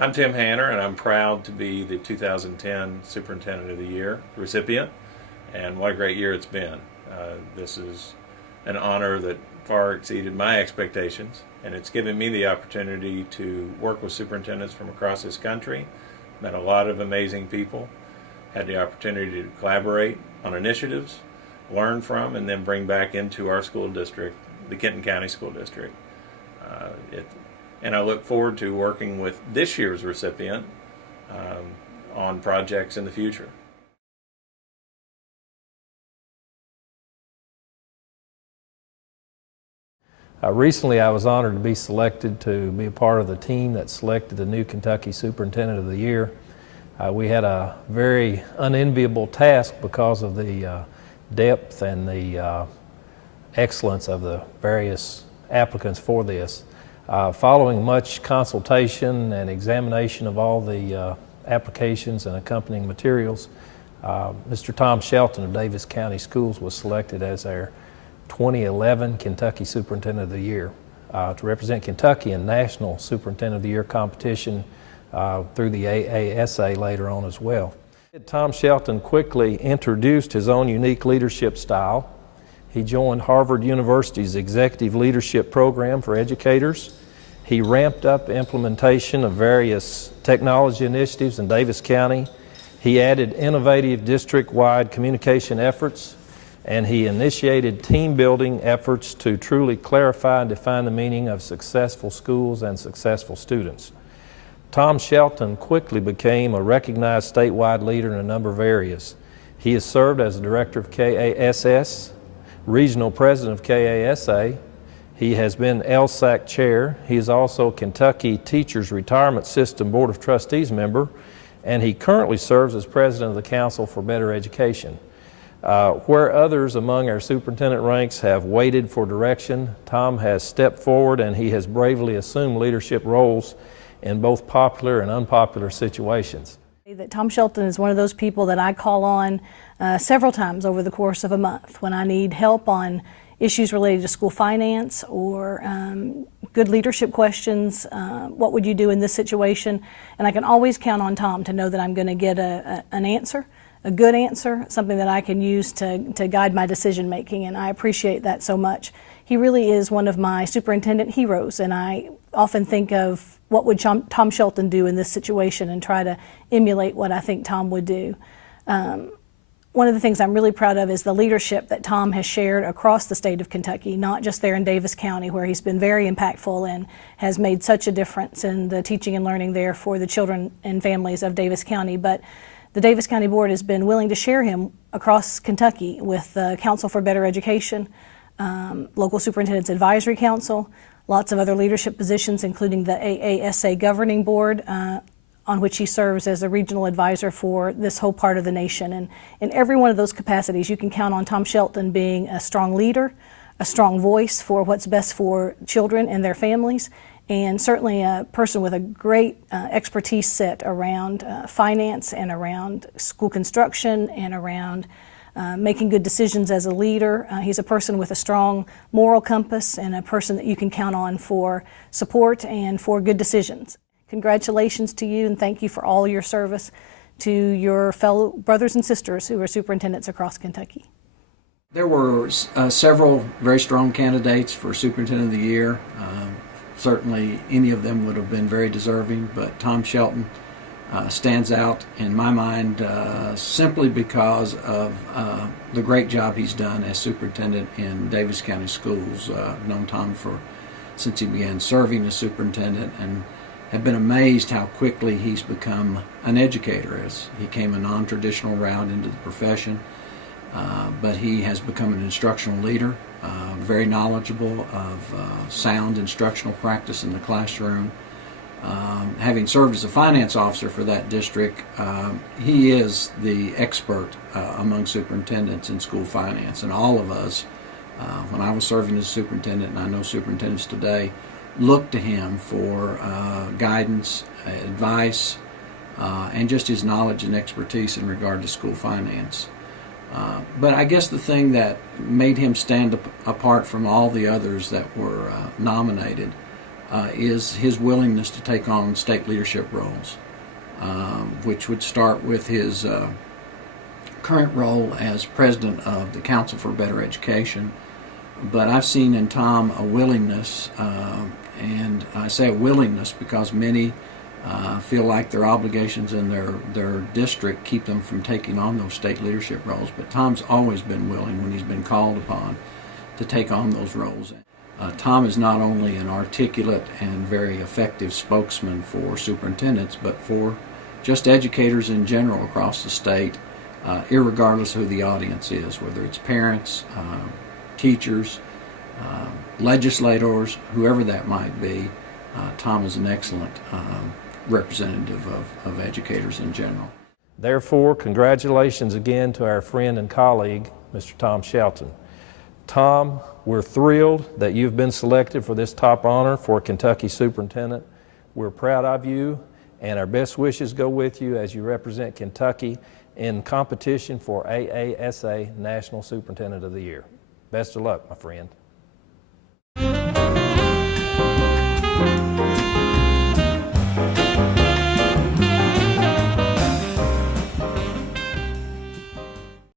I'm Tim Hanner, and I'm proud to be the 2010 Superintendent of the Year recipient, and what a great year it's been. This is an honor that far exceeded my expectations, and it's given me the opportunity to work with superintendents from across this country, met a lot of amazing people, had the opportunity to collaborate on initiatives, learn from, and then bring back into our school district, the Kenton County School District. And I look forward to working with this year's recipient on projects in the future. Recently, I was honored to be selected to be a part of the team that selected the new Kentucky Superintendent of the Year. We had a very unenviable task because of the depth and the excellence of the various applicants for this. Following much consultation and examination of all the applications and accompanying materials, Mr. Tom Shelton of Daviess County Schools was selected as our 2011 Kentucky Superintendent of the Year to represent Kentucky in National Superintendent of the Year competition through the KASA later on as well. Tom Shelton quickly introduced his own unique leadership style. He joined Harvard University's Executive Leadership Program for educators. He ramped up implementation of various technology initiatives in Daviess County. He added innovative district-wide communication efforts, and he initiated team-building efforts to truly clarify and define the meaning of successful schools and successful students. Tom Shelton quickly became a recognized statewide leader in a number of areas. He has served as the Director of KASS, Regional President of KASA. He has been LSAC Chair. He is also Kentucky Teachers Retirement System Board of Trustees member, and he currently serves as President of the Council for Better Education. Where others among our superintendent ranks have waited for direction, Tom has stepped forward and he has bravely assumed leadership roles in both popular and unpopular situations. That Tom Shelton is one of those people that I call on several times over the course of a month when I need help on issues related to school finance or good leadership questions. What would you do in this situation? And I can always count on Tom to know that I'm going to get an answer, a good answer, something that I can use to guide my decision making, and I appreciate that so much. He really is one of my superintendent heroes, and I often think of what would Tom Shelton do in this situation and try to emulate what I think Tom would do. One of the things I'm really proud of is the leadership that Tom has shared across the state of Kentucky, not just there in Daviess County, where he's been very impactful and has made such a difference in the teaching and learning there for the children and families of Daviess County, but the Daviess County Board has been willing to share him across Kentucky with the Council for Better Education, Local Superintendent's Advisory Council, lots of other leadership positions, including the AASA Governing Board, on which he serves as a regional advisor for this whole part of the nation. And in every one of those capacities, you can count on Tom Shelton being a strong leader, a strong voice for what's best for children and their families, and certainly a person with a great expertise set around finance and around school construction and around making good decisions as a leader. He's a person with a strong moral compass and a person that you can count on for support and for good decisions. Congratulations to you, and thank you for all your service to your fellow brothers and sisters who are superintendents across Kentucky. There were several very strong candidates for Superintendent of the Year. Certainly any of them would have been very deserving, but Tom Shelton stands out in my mind simply because of the great job he's done as superintendent in Daviess County Schools. I've known Tom since he began serving as superintendent, and have been amazed how quickly he's become an educator as he came a non-traditional route into the profession. But he has become an instructional leader, very knowledgeable of sound instructional practice in the classroom. Having served as a finance officer for that district, he is the expert among superintendents in school finance. And all of us, when I was serving as superintendent, and I know superintendents today, look to him for guidance, advice, and just his knowledge and expertise in regard to school finance. But I guess the thing that made him stand apart from all the others that were nominated is his willingness to take on state leadership roles, which would start with his current role as president of the Council for Better Education. But I've seen in Tom a willingness, and I say a willingness because many feel like their obligations in their district keep them from taking on those state leadership roles. But Tom's always been willing when he's been called upon to take on those roles. Tom is not only an articulate and very effective spokesman for superintendents, but for just educators in general across the state, irregardless of who the audience is, whether it's parents, teachers, legislators, whoever that might be. Tom is an excellent representative of educators in general. Therefore, congratulations again to our friend and colleague, Mr. Tom Shelton. Tom, we're thrilled that you've been selected for this top honor for Kentucky Superintendent. We're proud of you, and our best wishes go with you as you represent Kentucky in competition for AASA National Superintendent of the Year. Best of luck, my friend.